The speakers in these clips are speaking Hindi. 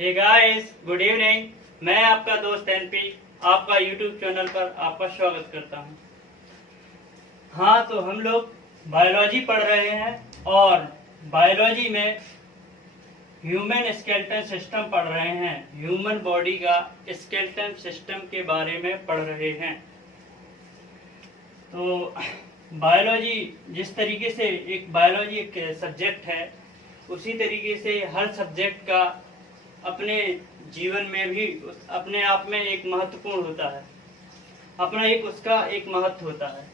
Hey guys, good evening. मैं आपका दोस्त एनपी आपका यूट्यूब चैनल पर आपका स्वागत करता हूं। हाँ, तो हम लोग बायोलॉजी पढ़ रहे हैं और बायोलॉजी में ह्यूमन स्केलेटन सिस्टम पढ़ रहे हैं। ह्यूमन बॉडी का स्केलेटन सिस्टम के बारे में पढ़ रहे हैं। तो बायोलॉजी जिस तरीके से बायोलॉजी एक सब्जेक्ट है, उसी तरीके से हर सब्जेक्ट का अपने जीवन में भी अपने आप में एक महत्वपूर्ण होता है, अपना उसका एक महत्व होता है।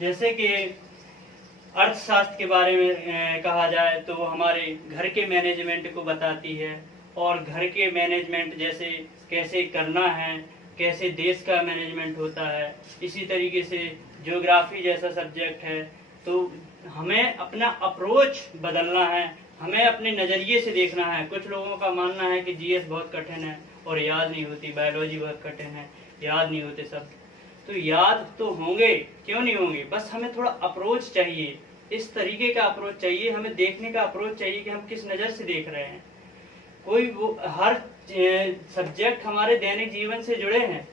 जैसे कि अर्थशास्त्र के बारे में कहा जाए तो वो हमारे घर के मैनेजमेंट को बताती है, और घर के मैनेजमेंट जैसे कैसे करना है, कैसे देश का मैनेजमेंट होता है। इसी तरीके से ज्योग्राफी जैसा सब्जेक्ट है, तो हमें अपना अप्रोच बदलना है, हमें अपने नज़रिए से देखना है। कुछ लोगों का मानना है कि जीएस बहुत कठिन है और याद नहीं होती, बायोलॉजी बहुत कठिन है, याद नहीं होते सब। तो याद तो होंगे, क्यों नहीं होंगे, बस हमें थोड़ा अप्रोच चाहिए, इस तरीके का अप्रोच चाहिए, हमें देखने का अप्रोच चाहिए कि हम किस नज़र से देख रहे हैं। हर सब्जेक्ट हमारे दैनिक जीवन से जुड़े हैं,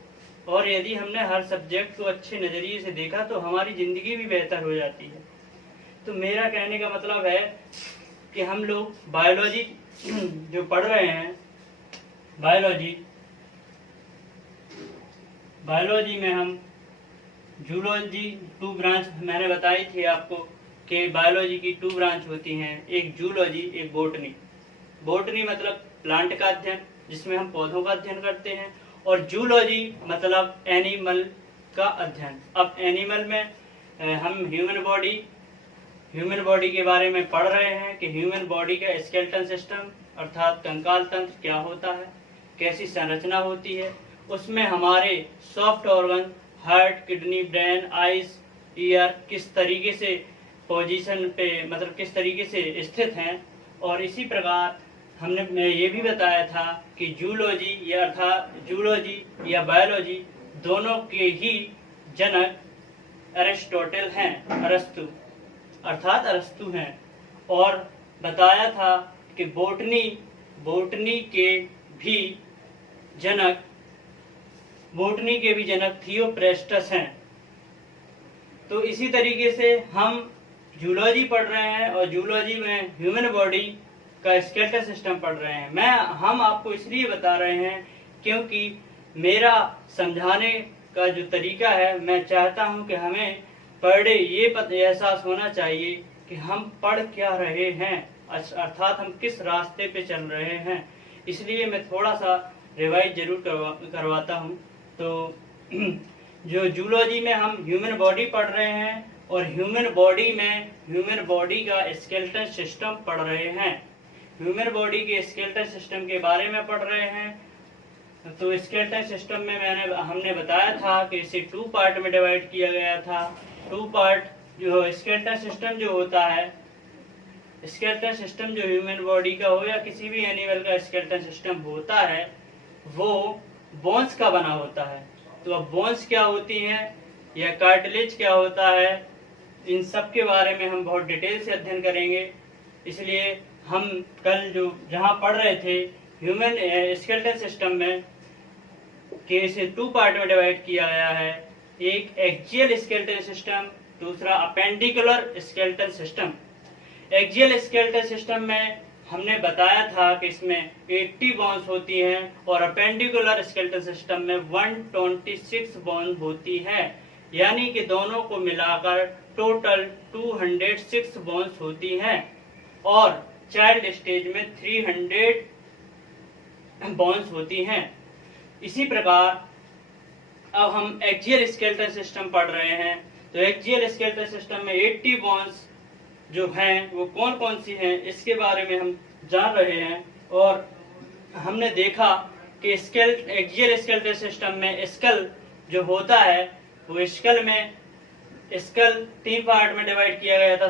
और यदि हमने हर सब्जेक्ट को अच्छे नज़रिए से देखा तो हमारी ज़िंदगी भी बेहतर हो जाती है। तो मेरा कहने का मतलब है कि हम लोग बायोलॉजी जो पढ़ रहे हैं, बायोलॉजी में हम जूलॉजी 2 ब्रांच मैंने बताई थी आपको कि बायोलॉजी की 2 ब्रांच होती हैं, एक जूलॉजी, एक बोटनी। बोटनी मतलब प्लांट का अध्ययन, जिसमें हम पौधों का अध्ययन करते हैं, और जूलॉजी मतलब एनिमल का अध्ययन। अब एनिमल में हम ह्यूमन बॉडी के बारे में पढ़ रहे हैं कि ह्यूमन बॉडी का स्केलेटन सिस्टम अर्थात कंकाल तंत्र क्या होता है, कैसी संरचना होती है, उसमें हमारे soft organ heart, kidney, brain, eyes, year किस तरीके से पोजीशन पे मतलब किस तरीके से स्थित हैं। और इसी प्रकार हमने ये भी बताया था कि जूलॉजी या बायोलॉजी दोनों के ही जनक अरिस्टोटल हैं, अरस्तु हैं। और बताया था कि बोटनी के भी जनक थियोप्रेस्टस हैं। तो इसी तरीके से हम जूलॉजी पढ़ रहे हैं और जूलॉजी में ह्यूमन बॉडी का स्केलेटन सिस्टम पढ़ रहे हैं। हम आपको इसलिए बता रहे हैं क्योंकि मेरा समझाने का जो तरीका है, मैं चाहता हूं कि हमें पर डे ये एहसास होना चाहिए कि हम पढ़ क्या रहे हैं, अर्थात हम किस रास्ते पे चल रहे हैं। इसलिए मैं थोड़ा सा रिवाइज जरूर करवाता हूं। तो जो जूलॉजी में हम ह्यूमन बॉडी पढ़ रहे हैं और ह्यूमन बॉडी का स्केलेटन सिस्टम पढ़ रहे हैं, ह्यूमन बॉडी के स्केलेटन सिस्टम के बारे में पढ़ रहे हैं। तो स्केलेटन सिस्टम में हमने बताया था कि इसे 2 पार्ट में डिवाइड किया गया था। 2 पार्ट जो स्केलेटन सिस्टम जो होता है, स्केलेटन सिस्टम जो ह्यूमन बॉडी का हो या किसी भी एनिमल का स्केलेटन सिस्टम होता है, वो बोन्स का बना होता है। तो अब बोन्स क्या होती हैं या कार्टिलेज क्या होता है, इन सब के बारे में हम बहुत डिटेल से अध्ययन करेंगे। इसलिए हम कल जहाँ पढ़ रहे थे ह्यूमन स्केलेटन सिस्टम में कि इसे 2 पार्ट में डिवाइड किया गया है, एक एक्सियल स्केलेटन सिस्टम, दूसरा appendicular skeleton system. Axial skeleton system में हमने बताया था कि इसमें 80 बोन्स होती हैं और अपेंडिकुलर स्केलेटन सिस्टम में 126 बोन होती है, यानी कि दोनों को मिलाकर टोटल 206 बोन्स होती हैं, और चाइल्ड स्टेज में 300 बोन्स होती हैं। इसी प्रकार अब हम एक्सियल स्केलेटन सिस्टम पढ़ रहे हैं। तो एक्सियल स्केलेटन सिस्टम में 80 बोन्स जो हैं वो कौन कौन सी हैं, इसके बारे में हम जान रहे हैं। और हमने देखा कि एक्सियल स्केलेटन सिस्टम में स्कल जो होता है, वो स्कल 3 पार्ट में डिवाइड किया गया था।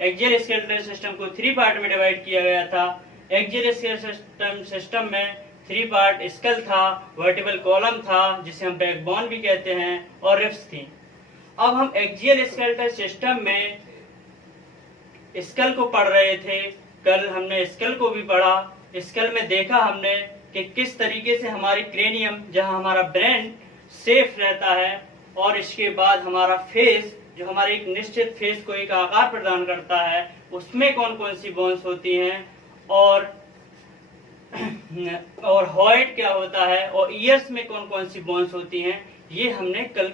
एक्सियल स्केलेटन सिस्टम को 3 पार्ट में डिवाइड किया गया था। एक्सियल स्केलेटन सिस्टम में 3 पार्ट स्कल था, वर्टिब्रल कॉलम था जिसे हम बैकबोन भी कहते हैं, और रिब्स थी। अब हम एक्सियल स्केलेटन सिस्टम में स्कल को पढ़ रहे थे, कल हमने स्कल को भी पढ़ा। स्कल में देखा हमने कि किस तरीके से हमारी क्रेनियम, जहां हमारा ब्रेन सेफ रहता है, और इसके बाद हमारा फेस, जो हमारे एक निश्चित फेस को एक आकार प्रदान करता है, उसमें कौन कौन सी बोन्स होती हैं, और हॉइड क्या होता है, और ईयर्स में कौन कौन सी बोन्स होती हैं, ये हमने कल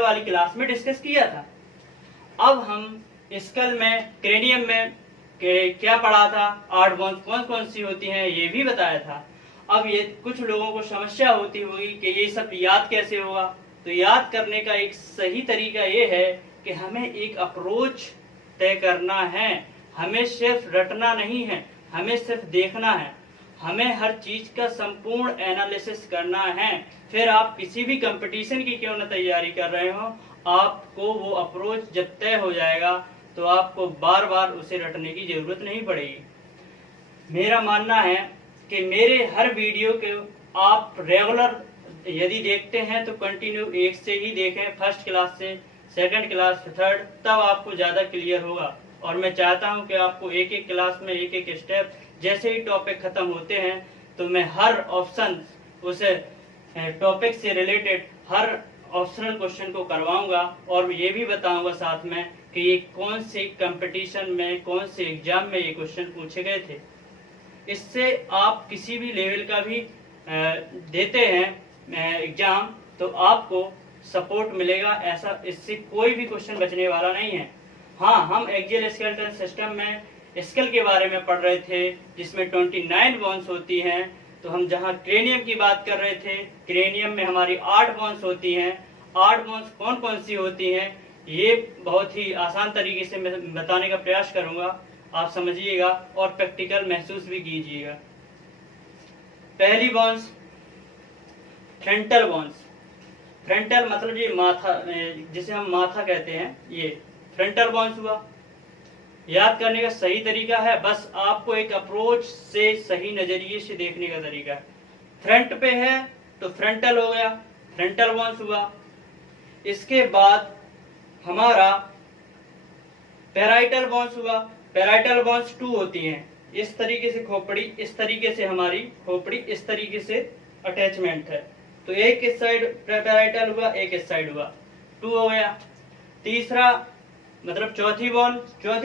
वाली क्लास में डिस्कस किया था। अब हम स्कल में, क्रेनियम में क्या पढ़ा था, 8 बोन्स कौन कौन सी होती हैं, ये भी बताया था। अब ये कुछ लोगों को समस्या होती होगी कि ये सब याद कैसे होगा। तो याद करने का एक सही तरीका ये है कि हमें एक अप्रोच तय करना है। हमें सिर्फ रटना नहीं है, हमें सिर्फ देखना है, हमें हर चीज का संपूर्ण एनालिसिस करना है। फिर आप किसी भी कंपटीशन की क्यों न तैयारी कर रहे हो, आपको वो अप्रोच जब तय हो जाएगा तो आपको बार बार उसे रटने की जरूरत नहीं पड़ेगी। मेरा मानना है कि मेरे हर वीडियो को आप रेगुलर यदि देखते हैं तो कंटिन्यू एक से ही देखें, फर्स्ट क्लास से सेकंड क्लास से थर्ड, तब आपको ज्यादा क्लियर होगा। और मैं चाहता हूं कि आपको एक एक क्लास में एक एक स्टेप, जैसे ही टॉपिक खत्म होते हैं तो मैं हर ऑप्शन, उसे टॉपिक से रिलेटेड हर ऑप्शनल क्वेश्चन को करवाऊंगा, और ये भी बताऊंगा साथ में कि ये कौन से कंपटीशन में, कौन से एग्जाम में ये क्वेश्चन पूछे गए थे। इससे आप किसी भी लेवल का भी देते हैं एग्जाम तो आपको सपोर्ट मिलेगा, ऐसा इससे कोई भी क्वेश्चन बचने वाला नहीं है। हाँ, हम एक्सियल स्केलेटल सिस्टम में स्कल के बारे में पढ़ रहे थे, जिसमें 29 बोन्स होती हैं। तो हम जहाँ क्रेनियम की बात कर रहे थे, क्रेनियम में हमारी 8 बोन्स होती हैं। 8 बोन्स कौन कौन सी होती हैं, ये बहुत ही आसान तरीके से मैं बताने का प्रयास करूंगा, आप समझिएगा और प्रैक्टिकल महसूस भी कीजिएगा। पहली बोन्स फ्रंटल बोन्स। फ्रंटल मतलब ये माथा, जिसे हम माथा कहते हैं, ये फ्रंटल बोन्स हुआ। याद करने का सही तरीका है, बस आपको एक अप्रोच से, सही नजरिए से देखने का तरीका है। फ्रंट पे है तो फ्रंटल हो गया, फ्रंटल बोन्स हुआ। इसके बाद हमारा पैराइटल बोन्स हुआ। पैराइटल बोन्स 2 होती हैं। इस तरीके से खोपड़ी, इस तरीके से हमारी खोपड़ी, इस तरीके से अटैचमेंट है। तो एक इस साइड पैराइटल हुआ, एक इस साइड हुआ, 2 हो गया। तीसरा मतलब चौथी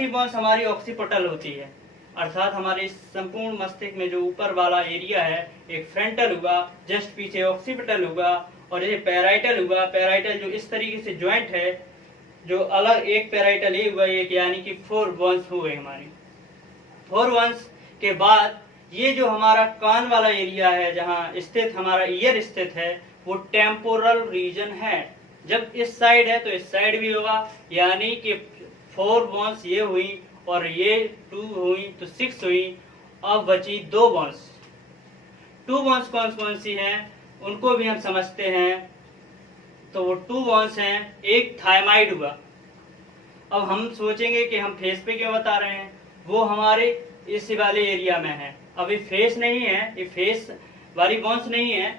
बोन्स हमारी ऑक्सीपिटल होती है, अर्थात हमारे संपूर्ण मस्तिष्क में जो ऊपर वाला एरिया है, एक फ्रंटल हुआ, जस्ट पीछे ऑक्सीपिटल हुआ, और ये पैराइटल हुआ। पैराइटल जो इस तरीके से ज्वाइंट है, जो अलग, एक पैराइटल ये हुआ, एक, यानी कि 4 बोन्स हो गए हमारी। 4 बोन्स के बाद ये जो हमारा कान वाला एरिया है, जहाँ स्थित हमारा ईयर स्थित है, वो टेम्पोरल रीजन है। जब इस साइड है तो इस साइड भी होगा, यानी कि 4 बोन्स ये हुई और ये 2 हुई तो 6 हुई। अब बची 2 बोन्स। 2 बोन्स कौन कौन सी हैं उनको भी हम समझते हैं। तो वो 2 बोन्स हैं, एक थायमाइड हुआ। अब हम सोचेंगे कि हम फेस पे क्यों बता रहे हैं, वो हमारे इस वाले एरिया में है। अभी फेस नहीं है, ये फेस वाली बोन्स नहीं है,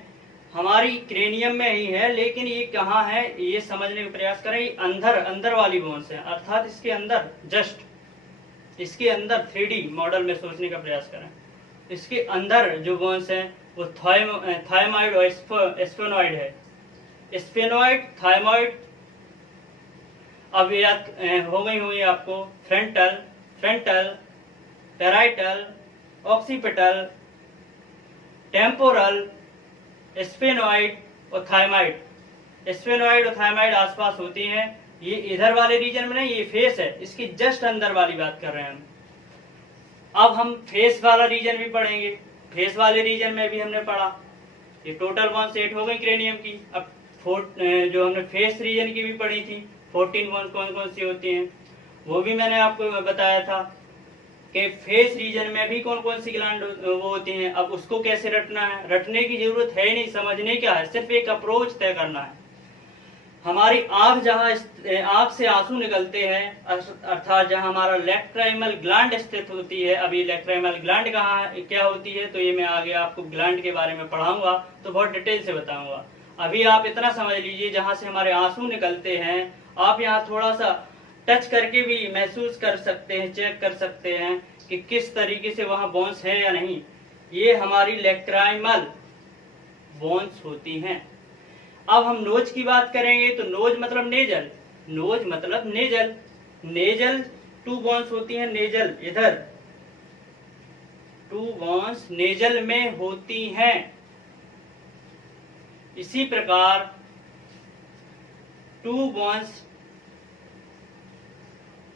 हमारी क्रेनियम में ही है, लेकिन ये कहाँ है ये समझने का प्रयास करें। अंदर वाली बोन्स है, अर्थात इसके अंदर, जस्ट इसके अंदर 3D मॉडल में सोचने का प्रयास करें। इसके अंदर जो बोन्स हैं वो थायमाइड और स्फेनॉइड है। स्फेनॉइड, थायमाइड। अब याद हो गई होंगी आपको, frontal, parietal, occipital, temporal, sphenoid और थायमाइड। स्फेनॉइड और थायमाइड आसपास होती हैं। ये इधर वाले रीजन में नहीं, ये फेस है, इसकी जस्ट अंदर वाली बात कर रहे हैं हम। अब हम फेस वाला रीजन भी पढ़ेंगे। फेस वाले रीजन में भी हमने पढ़ा, ये टोटल 1 सेट हो गई क्रेनियम की। अब जो हमने फेस रीजन की भी पढ़ी थी, 14 बोन कौन कौन सी होती हैं, वो भी मैंने आपको बताया था कि फेस रीजन में भी कौन कौन सी ग्लैंड वो होती हैं। अब उसको कैसे रटना है, रटने की जरूरत है नहीं, समझने क्या है, सिर्फ एक अप्रोच तय करना है। हमारी आंख, जहाँ आंख से आंसू निकलते हैं, अर्थात जहाँ हमारा लैक्राइमल ग्लैंड स्थित होती है। अभी लैक्राइमल ग्लैंड कहाँ क्या होती है तो ये मैं आगे आपको ग्लैंड के बारे में पढ़ाऊंगा, तो बहुत डिटेल से बताऊंगा। अभी आप इतना समझ लीजिए, जहाँ से हमारे आंसू निकलते हैं, आप यहाँ थोड़ा सा टच करके भी महसूस कर सकते हैं, चेक कर सकते हैं कि किस तरीके से वहां बोन्स है या नहीं, ये हमारी लैक्राइमल बोन्स होती हैं। अब हम नोज की बात करेंगे तो नोज मतलब नेजल, नोज मतलब नेजल, नेजल 2 बोन्स होती हैं नेजल, इधर 2 बोन्स नेजल में होती हैं। इसी प्रकार 2 बोन्स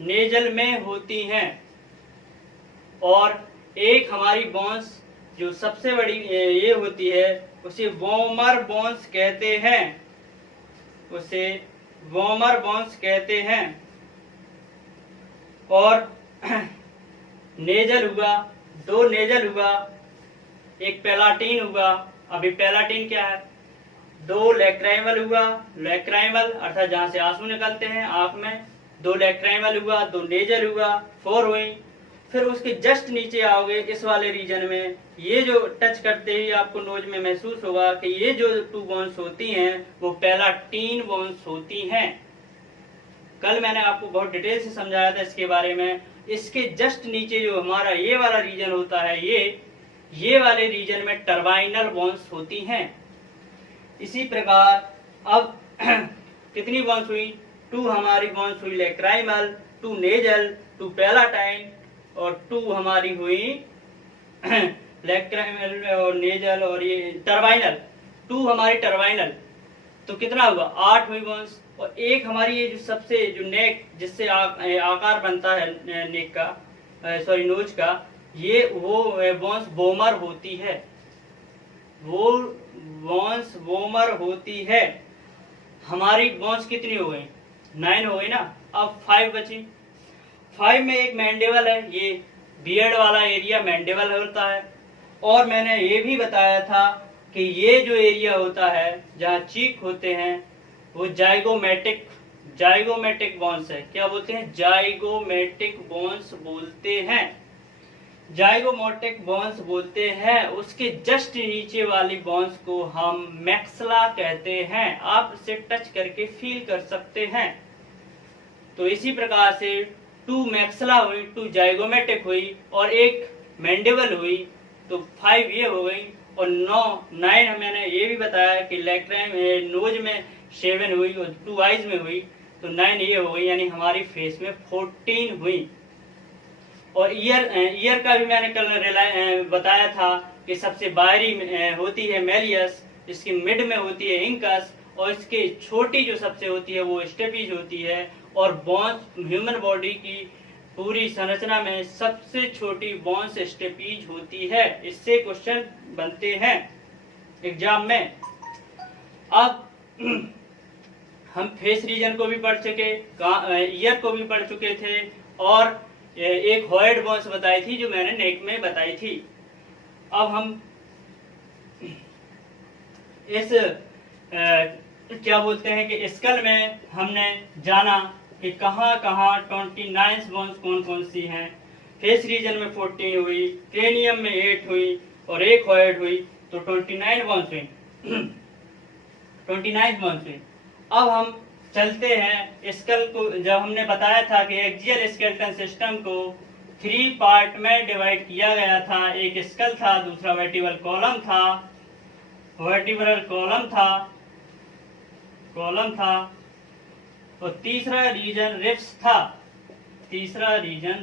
नेजल में होती हैं और एक हमारी बोन्स जो सबसे बड़ी ये होती है उसे वोमर बोन्स कहते हैं, उसे वोमर बोन्स कहते हैं। और नेजल हुआ, 2 नेजल हुआ, एक पैलाटीन हुआ। अभी पैलाटीन क्या है? 2 लैक्राइमल हुआ, लैक्राइमल अर्थात जहां से आंसू निकलते हैं आंख में, 2 लैक्राइमल हुआ, 2 नेजल हुआ, 4 हुई। फिर उसके जस्ट नीचे आओगे इस वाले रीजन में, ये जो टच करते ही आपको नोज में महसूस होगा कि ये जो 2 बोन्स होती हैं वो पैलाटीन बोन्स होती हैं। कल मैंने आपको बहुत डिटेल से समझाया था इसके बारे में। इसके जस्ट नीचे जो हमारा ये वाला रीजन होता है, ये वाले रीजन में टर्बाइनल बोन्स होती हैं। इसी प्रकार अब कितनी बोन्स हुई? 2 हमारी बोन्स हुई लैक्राइमल, 2 नेजल, 2 पैलाटाइन और 2 हमारी हुई लैक्राइमल और नेजल और ये टर्बाइनल, 2 हमारी टर्बाइनल। तो कितना हुआ? 8 हुई बोन्स। और एक हमारी ये जो सबसे जो नेक जिससे आकार बनता है नेक का, सॉरी नोज का, ये वो बोन्स वोमर होती है, वो बोन्स वोमर होती है। हमारी बोन्स कितनी हो गई? 9 हो गई ना। अब 5 बची। 5 में एक मैंडेबल है, ये बियर्ड वाला एरिया मैंडेबल होता है। और मैंने ये भी बताया था कि ये जो एरिया होता है जहाँ चीक होते हैं वो जाइगोमेटिक बोन्स है। क्या बोलते हैं? जाइगोमेटिक बोन्स बोलते हैं, जाइगोमेटिक बोन्स बोलते हैं। उसके जस्ट नीचे वाली बोन्स को हम मैक्सला कहते हैं। आप इसे टच करके फील कर सकते हैं। तो इसी प्रकार से 2 मैक्सला हुई, 2 जाइगोमेटिक हुई और एक मैंडेबल हुई, तो 5 ये हो गई। और 9 मैंने ये भी बताया कि लैक्राइम नोज में 7 हुई और 2 आइज में हुई, तो 9 ये हो गई, यानी हमारी फेस में 14 हुई। और ईयर का भी मैंने कल बताया था कि सबसे बाहरी होती है मेलियस, इसकी मिड में होती है इंकस और इसके छोटी जो सबसे होती है वो स्टेपीज होती है। और बोन्स ह्यूमन बॉडी की पूरी संरचना में सबसे छोटी बोन्स स्टेपीज होती है। इससे क्वेश्चन बनते हैं एग्जाम में। अब हम फेस रीजन को भी पढ़ चुके, ईयर को भी पढ़ चुके थे और एक हॉइड बोन्स बताई थी जो मैंने नेक में बताई थी। अब हम इस क्या बोलते हैं कि स्कल में हमने जाना कि कहाँ कहाँ 29 बोन्स कौन कौन सी हैं। फेस रीजन में 14 हुई, क्रेनियम में 8 हुई और एक हॉइड हुई, तो 29 बोन्स हुई। 29 बोन्स हुई। अब हम चलते हैं स्कल को। जब हमने बताया था कि एक्सियल स्केलेटन सिस्टम को 3 पार्ट में डिवाइड किया गया था, एक स्कल था, दूसरा वर्टिब्रल कॉलम था और तीसरा रीजन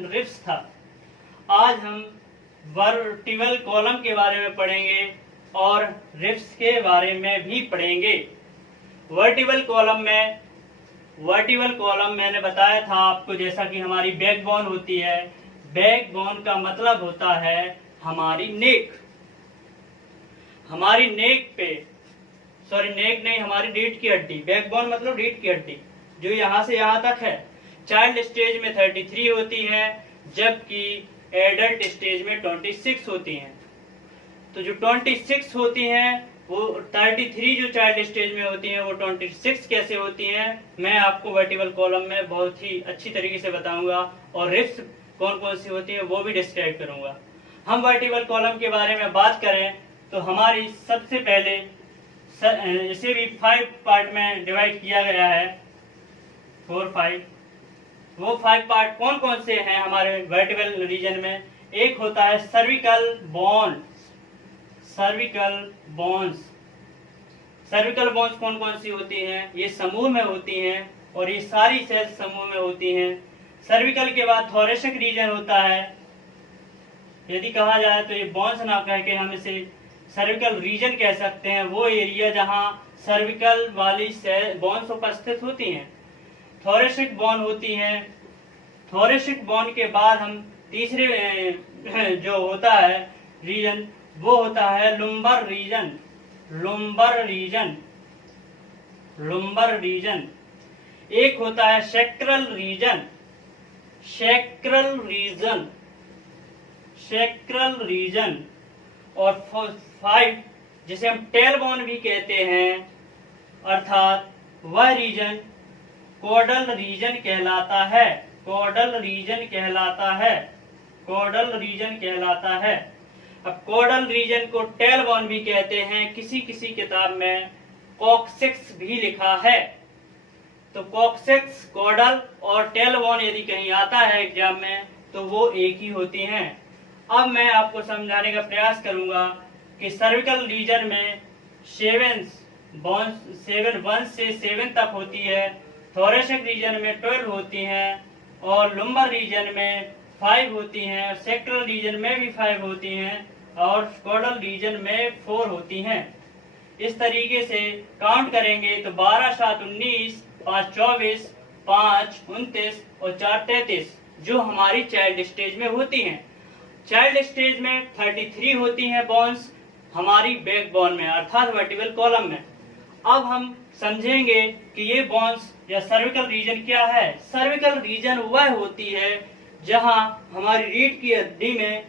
रिब्स था। आज हम वर्टिब्रल कॉलम के बारे में पढ़ेंगे और रिब्स के बारे में भी पढ़ेंगे। वर्टिब्रल कॉलम मैंने बताया था आपको, जैसा कि हमारी बैकबोन होती है। बैकबोन का मतलब होता है हमारी नेक, हमारी नेक पे, सॉरी नेक नहीं, हमारी रीढ़ की हड्डी। बैकबोन मतलब रीढ़ की हड्डी जो यहाँ से यहाँ तक है। चाइल्ड स्टेज में 33 होती है, जबकि एडल्ट स्टेज में 26 होती हैं। तो जो 26 होती हैं वो 33 जो चाइल्ड स्टेज में होती हैं वो 26 कैसे होती हैं, मैं आपको वर्टिब्रल कॉलम में बहुत ही अच्छी तरीके से बताऊंगा। और रिब्स कौन कौन सी होती है वो भी डिस्क्राइब करूंगा। हम वर्टिब्रल कॉलम के बारे में बात करें तो हमारी सबसे पहले इसे भी 5 पार्ट में डिवाइड किया गया है, 4, 5। वो 5 पार्ट कौन कौन से हैं हमारे वर्टिब्रल रीजन में? एक होता है cervical bonds. Cervical bonds, cervical bonds कौन कौन सी होती हैं? ये समूह में होती हैं और ये सारी सेल्स समूह में होती हैं। सर्विकल के बाद थोरेसिक रीजन होता है। यदि कहा जाए तो ये बॉन्ड्स ना कह के हम इसे सर्विकल रीजन कह सकते हैं, वो एरिया जहां सर्विकल वाली बॉन्ड्स उपस्थित होती हैं। थोरेसिक बॉन्ड होती हैं। थोरेसिक बॉन्ड के बाद हम तीसरे जो होता है रीजन, वो होता है lumbar region. Lumbar region, lumbar region. एक होता है sacral region. Sacral region, sacral region. और 5 जिसे हम टेलबोन भी कहते हैं, अर्थात वह रीजन कोडल रीजन कहलाता है। कोडल रीजन कहलाता है। कोडल रीजन कहलाता है। अब कोडल रीजन को टेलबोन भी कहते हैं। किसी किसी किताब में कॉक्सिक्स भी लिखा है। तो कॉक्सिक्स, कोडल और टेलबोन यदि कहीं आता है एग्जाम में तो वो एक ही होती हैं। अब मैं आपको समझाने का प्रयास करूंगा कि सर्विकल रीजन में 7 बॉन्ड्स 1 से 7 तक होती है। थोरेसिक रीजन में 12 होती हैं और लुम्बर रीजन में 5 होती हैं। सेक्टरल रीजन में भी 5 होती हैं और कोडल रीजन में 4 होती हैं। इस तरीके से काउंट करेंगे तो 12 7 19, 5 24, 5 29 और 4 33 जो हमारी चाइल्ड स्टेज में होती हैं। चाइल्ड स्टेज में 33 होती हैं बॉन्ड्स हमारी बैकबोन में, अर्थात वर्टिकल कॉलम में। अब हम समझेंगे कि ये बॉन्ड्स या सर्विकल रीजन क्या है। सर्विकल रीजन वह होती है जहां हमारी रीढ़ की हड्डी में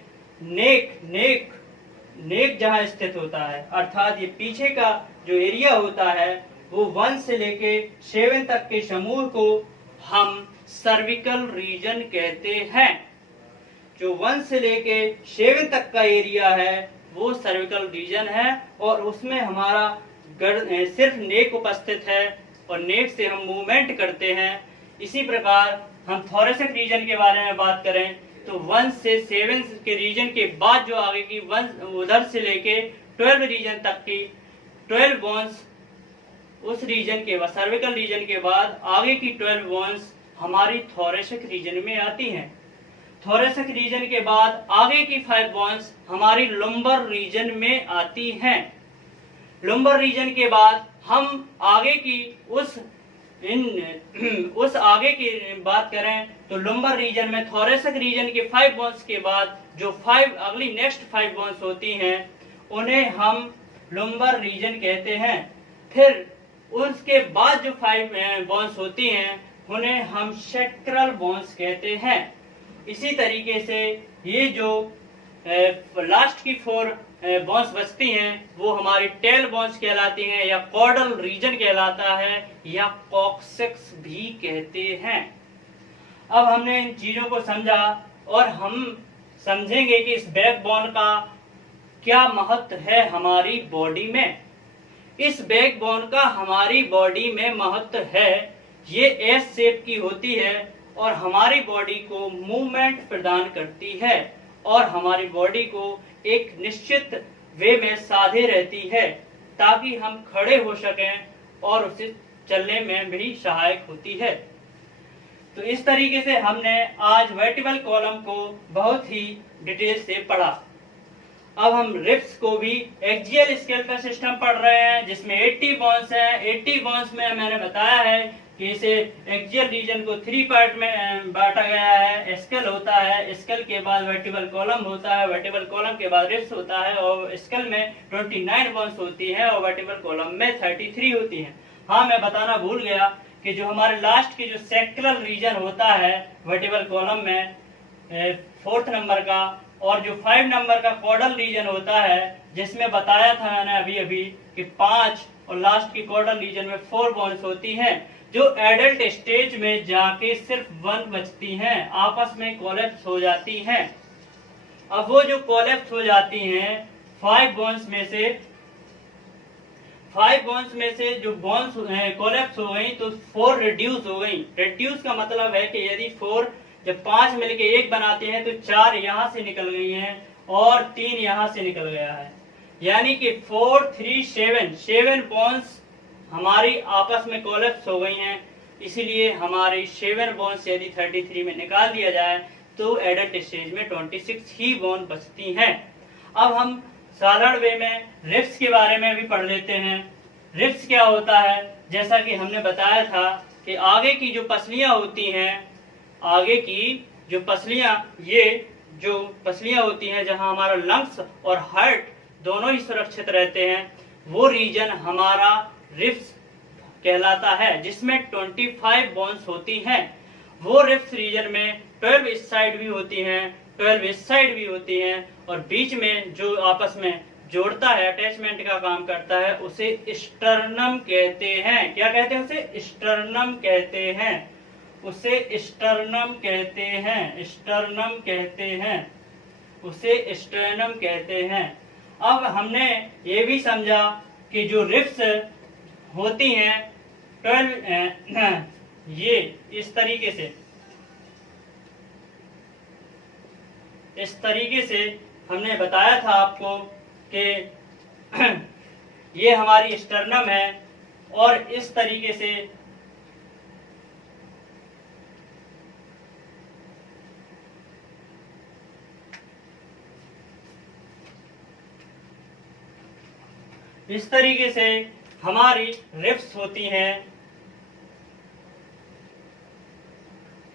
नेक जहां स्थित होता है, अर्थात ये पीछे का जो एरिया होता है वो 1 से लेके 7 तक के समूह को हम सर्विकल रीजन कहते हैं। जो 1 से लेके 7 तक का एरिया है वो सर्विकल रीजन है और उसमें हमारा सिर्फ नेक उपस्थित है और नेक से हम मूवमेंट करते हैं। इसी प्रकार हम थोरेसिक रीजन के बारे में बात करें तो 1 से 7 के रीजन के बाद जो आगे की 1 उधर से लेके 12 रीजन तक की 12 बोन्स उस रीजन के बाद, सर्विकल रीजन के बाद आगे की 12 बोन्स हमारी थोरेसिक रीजन में आती हैं। थोरेसिक रीजन के बाद आगे की 5 बोन्स हमारी लुम्बर रीजन में आती हैं। लुम्बर रीजन के बाद हम आगे की उस आगे की बात करें तो लुम्बर रीजन में थोरेसिक रीजन के 5 बोन्स के बाद जो 5 अगली नेक्स्ट 5 बोन्स होती हैं उन्हें हम लुम्बर रीजन कहते हैं। फिर उसके बाद जो 5 बोन्स होती हैं उन्हें हम सेक्रल बोन्स कहते हैं। इसी तरीके से ये जो लास्ट की 4 बोन्स बचती हैं वो हमारी टेल बोन्स कहलाती हैं या कॉर्डल रीजन कहलाता है या कॉक्सिक्स भी कहते हैं। अब हमने इन चीजों को समझा और हम समझेंगे कि इस बैकबोन का क्या महत्व है हमारी बॉडी में। इस बैकबोन का हमारी बॉडी में महत्व है। ये एस शेप की होती है और हमारी बॉडी को मूवमेंट प्रदान करती है और हमारी बॉडी को एक निश्चित वे में साधे रहती है ताकि हम खड़े हो सकें और उसे चलने में भी सहायक होती है। तो इस तरीके से हमने आज वर्टिकल कॉलम को बहुत ही डिटेल से पढ़ा। अब हम रिब्स को भी एक्सियल स्केलेटल सिस्टम पढ़ रहे हैं जिसमें 80 बोन्स हैं। 80 बोन्स में मैंने बताया है कि इसे एक्सियल रीजन को 3 पार्ट में बांटा गया है। स्केल होता है, स्केल के बाद वर्टिकल कॉलम होता है, वर्टिकल कॉलम के बाद रिब्स होता है और स्केल में 29 बोन्स होती है और वर्टिकल कॉलम में 33 होती है। हाँ, मैं बताना भूल गया कि जो हमारे लास्ट की जो सेक्रल रीजन होता है वर्टिकल कॉलम में 4th नंबर का और जो 5 नंबर का कॉर्डल रीजन होता है जिसमें बताया था मैंने अभी कि 5 और लास्ट की कॉर्डल रीजन में 4 बोन्स होती हैं जो एडल्ट स्टेज में जाके सिर्फ 1 बचती हैं, आपस में कोलैप्स हो जाती हैं। अब वो जो कोलैप्स हो जाती हैं 5 बोन्स में से जो बोन्स कोलैप्स हो गई तो 4 रिड्यूस हो गई। रिड्यूस का मतलब है कि यदि 4 जब 5 मिलके 1 बनाते हैं तो 4 यहाँ से निकल गई हैं और 3 यहाँ से निकल गया है, यानी कि 4 3 7 बॉन्ड्स हमारी आपस में कोलैप्स हो गई हैं। इसीलिए हमारी 7 बॉन्ड्स यदि 33 में निकाल दिया जाए तो एडल्ट स्टेज में 26 ही बॉन्ड बचती हैं। अब हम साधारण वे में रिब्स के बारे में भी पढ़ लेते हैं। रिब्स क्या होता है? जैसा कि हमने बताया था कि आगे की जो पसलियां होती हैं, आगे की जो पसलियां, ये जो पसलियां होती हैं जहां हमारा लंग्स और हार्ट दोनों ही सुरक्षित रहते हैं, वो रीजन हमारा रिब्स कहलाता है, जिसमें 25 बोन्स होती हैं। वो रिब्स रीजन में 12 इस साइड भी होती हैं, 12 इस साइड भी होती हैं, और बीच में जो आपस में जोड़ता है, अटैचमेंट का काम करता है, उसे स्टर्नम कहते हैं। क्या कहते हैं उसे? स्टर्नम कहते हैं। उसे स्टर्नम कहते हैं, स्टर्नम कहते हैं, उसे स्टर्नम कहते हैं। अब हमने ये भी समझा कि जो रिब्स होती हैं 12 ये इस तरीके से हमने बताया था आपको कि ये हमारी स्टर्नम है, और इस तरीके से हमारी रिब्स होती हैं,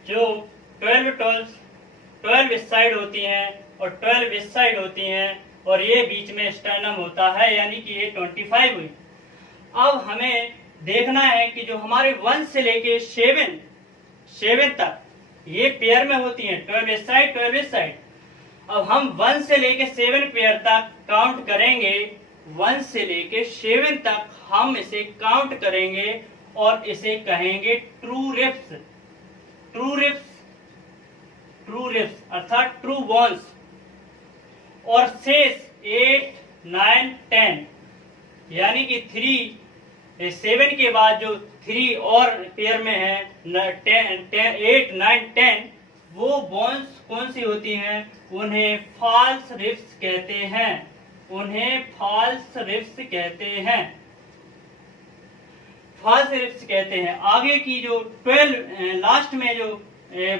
जो 12 इस साइड होती हैं और 12 इस साइड होती हैं, और ये बीच में स्टर्नम होता है, यानी कि ये 25 हुई। अब हमें देखना है कि जो हमारे 1 से लेके 7 तक ये पेयर में होती हैं, 12 इस साइड 12 इस साइड। अब हम 1 से लेके 7 पेयर तक काउंट करेंगे, 1 से लेके 7 तक हम इसे काउंट करेंगे और इसे कहेंगे ट्रू रिब्स। ट्रू रिब्स अर्थात ट्रू बोन्स। और शेष 8 9 10, यानी कि 7 के बाद जो 3 और पेयर में है 8 9 10, वो बोन्स कौन सी होती हैं? उन्हें फॉल्स रिब्स कहते हैं, उन्हें फॉल्स रिब्स कहते हैं, फॉल्स रिब्स कहते हैं। आगे की जो 12 लास्ट में जो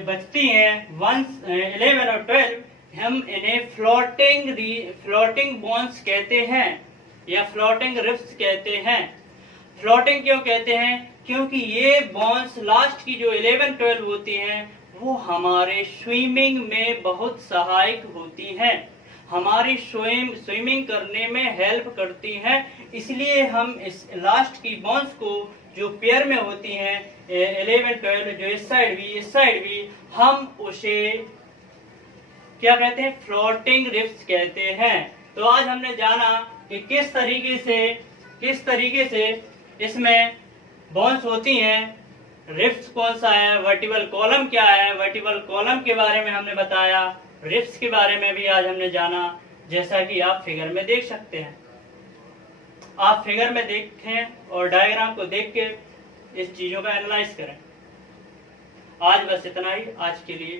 बचती हैं 11 और 12, हम इन्हें फ्लोटिंग बोन्स कहते हैं या फ्लोटिंग रिब्स कहते हैं। फ्लोटिंग क्यों कहते हैं? क्योंकि ये बोन्स लास्ट की जो 11 12 होती हैं वो हमारे स्विमिंग में बहुत सहायक होती हैं, हमारी स्विमिंग करने में हेल्प करती हैं। इसलिए हम इस लास्ट की बोन्स को जो पेयर में होती हैं 11 12, जो इस साइड भी, हम उसे क्या कहते हैं? फ्लोटिंग रिब्स कहते हैं। तो आज हमने जाना कि किस तरीके से इसमें बोन्स होती हैं, रिब्स कौन सा है, वर्टिकल कॉलम क्या है, वर्टिकल कॉलम के बारे में हमने बताया, रिब्स के बारे में भी आज हमने जाना, जैसा कि आप फिगर में देख सकते हैं। आप फिगर में देखें और डायग्राम को देख के इस चीजों का एनालाइज करें। आज बस इतना ही, आज के लिए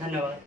धन्यवाद।